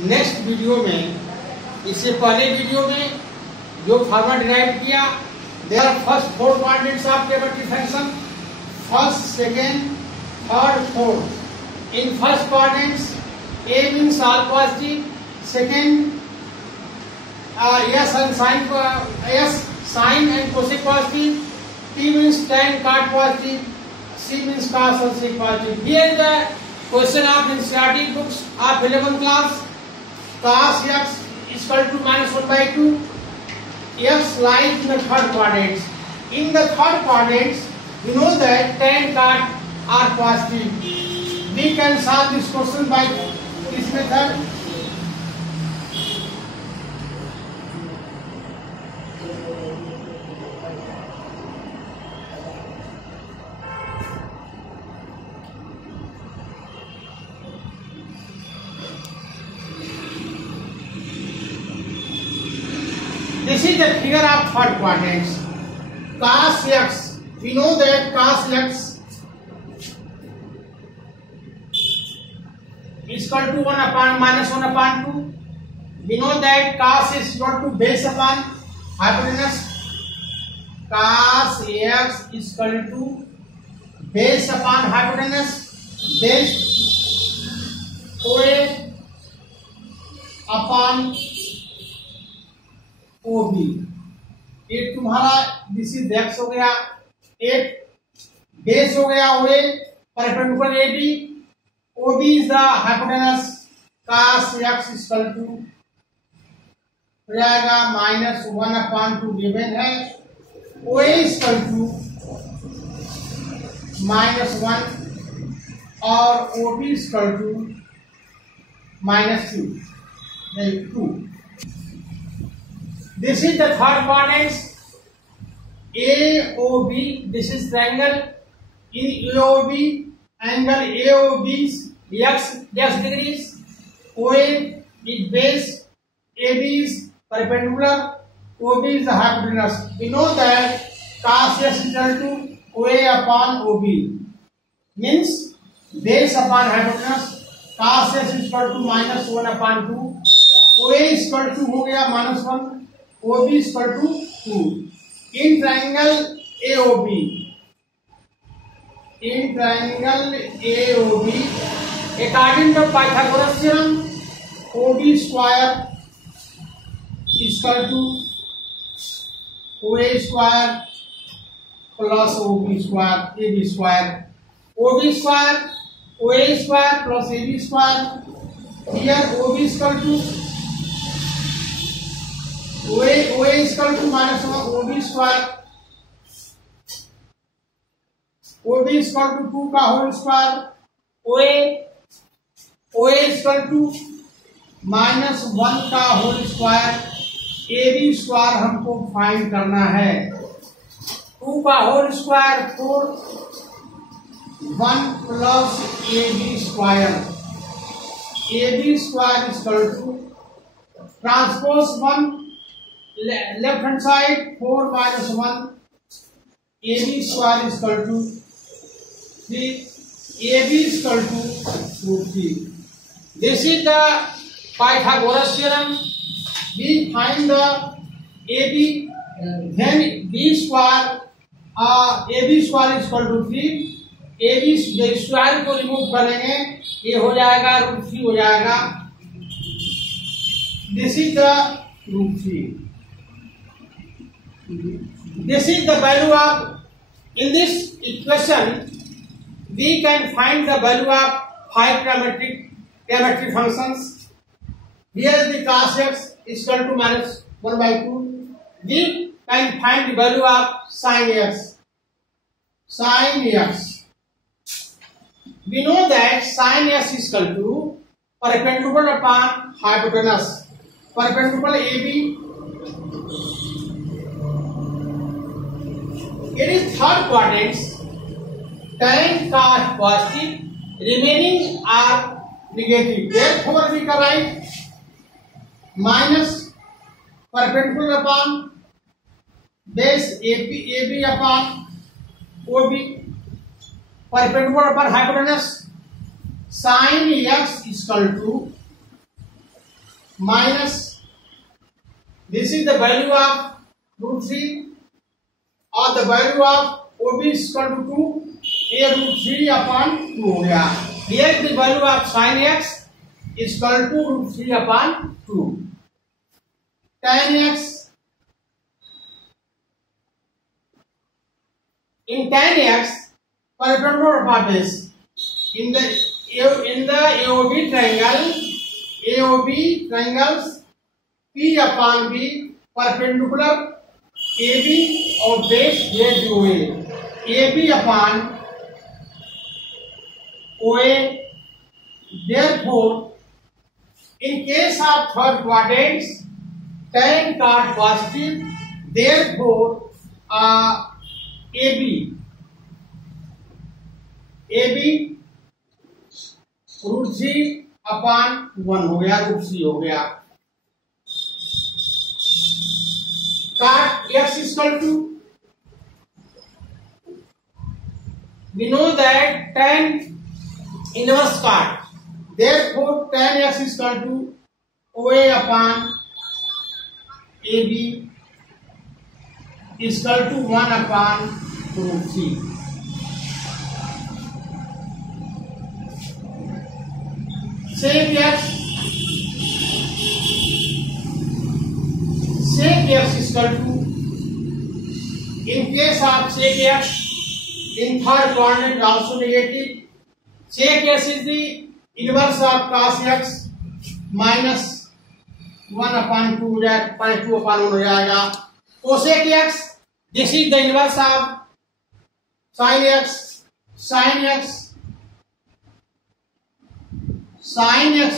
Next video में, इससे पहले वीडियो में जो फार्मूला डिराइव किया, there are first 4 quadrants of derivative function, first, second, third, fourth. In first quadrants A means all positive, second yes sine and cosec positive, T means tan cot positive, C means cos and sec positive. Here the question of NCERT books of 11th class. Cos x is equal to -1/2. X lies in the third quadrant. In the third quadrant, you know that tan cot are positive. We can solve this question by this method. This is the figure of third quadrant. Cos x, we know that cos x is equal to -1/2. We know that cos is equal to base upon hypotenuse. Cos x is equal to base upon hypotenuse. Base OA upon OB. एक तुम्हारा this is x हो गया, एक base हो गया OA, perpendicular AB. OB is the hypotenuse. Cos x is equal to हो जाएगा -1/2 given है. OA is equal to -1 और OB is equal to -2. This is the third quadrant. AOB, this is triangle. In AOB, angle AOB is x dash degrees. OA is base, AB is perpendicular, OB is the hypotenuse. We know that cos x is equal to OA upon OB, means base upon hypotenuse. Cos x is equal to -1/2. OA is equal to हो गया -1, OB is equal to 2. In triangle AOB, according to Pythagoras theorem, OB square is equal to OA square plus OB square, AB square. OB square, OA square plus AB square. Here OB is equal to OA is equal to -1 OB square. OB is equal to 2 का whole square. OA is equal to -1 का whole square. AB square हमको find करना है. 2 का whole square 4, 1 plus AB square. AB square is equal to transpose 1 left hand side 4 - 1. AB square is equal to 3. AB is equal to 3. This is the Pythagoras theorem. We find the AB, then B square. AB square is equal to 3. AB square को remove करेंगे, ये हो जाएगा √3 हो जाएगा. This is the √3. This is the value of, in this equation we can find the value of 5 trigonometric functions. Here the cos x is equal to -1/2. We can find the value of sin x. We know that sin x is equal to perpendicular upon hypotenuse. Perpendicular AB. It is third quadrant. Tan cot positive, remaining are negative. Therefore, we can write minus perpendicular upon base AB upon OB, perpendicular upon hypotenuse. Sin x is equal to minus, this is the value of root 3, or the value of OB is equal to 2, a root 3 upon 2 हो गया. Here the value of sin x is equal to root 3 upon 2. Tan x, in tan x, perpendicular part is in the AOB triangles P upon B perpendicular AB और base ये जो है AB upon OA. Therefore, in case of third quadrant, tan cot positive. Therefore, AB root 3 upon 1 हो गया, root 3 हो गया. Cot x is equal to, we know that tan inverse cot. Therefore, tan x is equal to OA upon AB is equal to 1 upon root 3. Sec x is equal to, in case of sec x, in third quadrant also negative. Sec x is the inverse of cos x minus 1 upon 2, that by 2 upon 1 हो जाएगा. Cosec x, this is the inverse of sin x. Sin x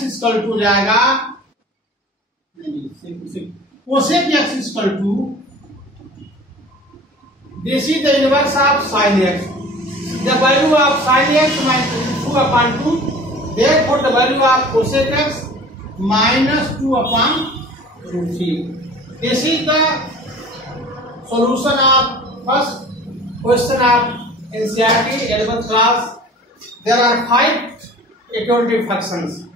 is equal to जाएगा, cosec x is equal to, this is the inverse of sin x. The value of sin x minus 2 upon 2. Therefore, the value of cosec x minus 2 upon root 3. This is the solution of first question of NCERT 11th class. There are 5 iterative fractions.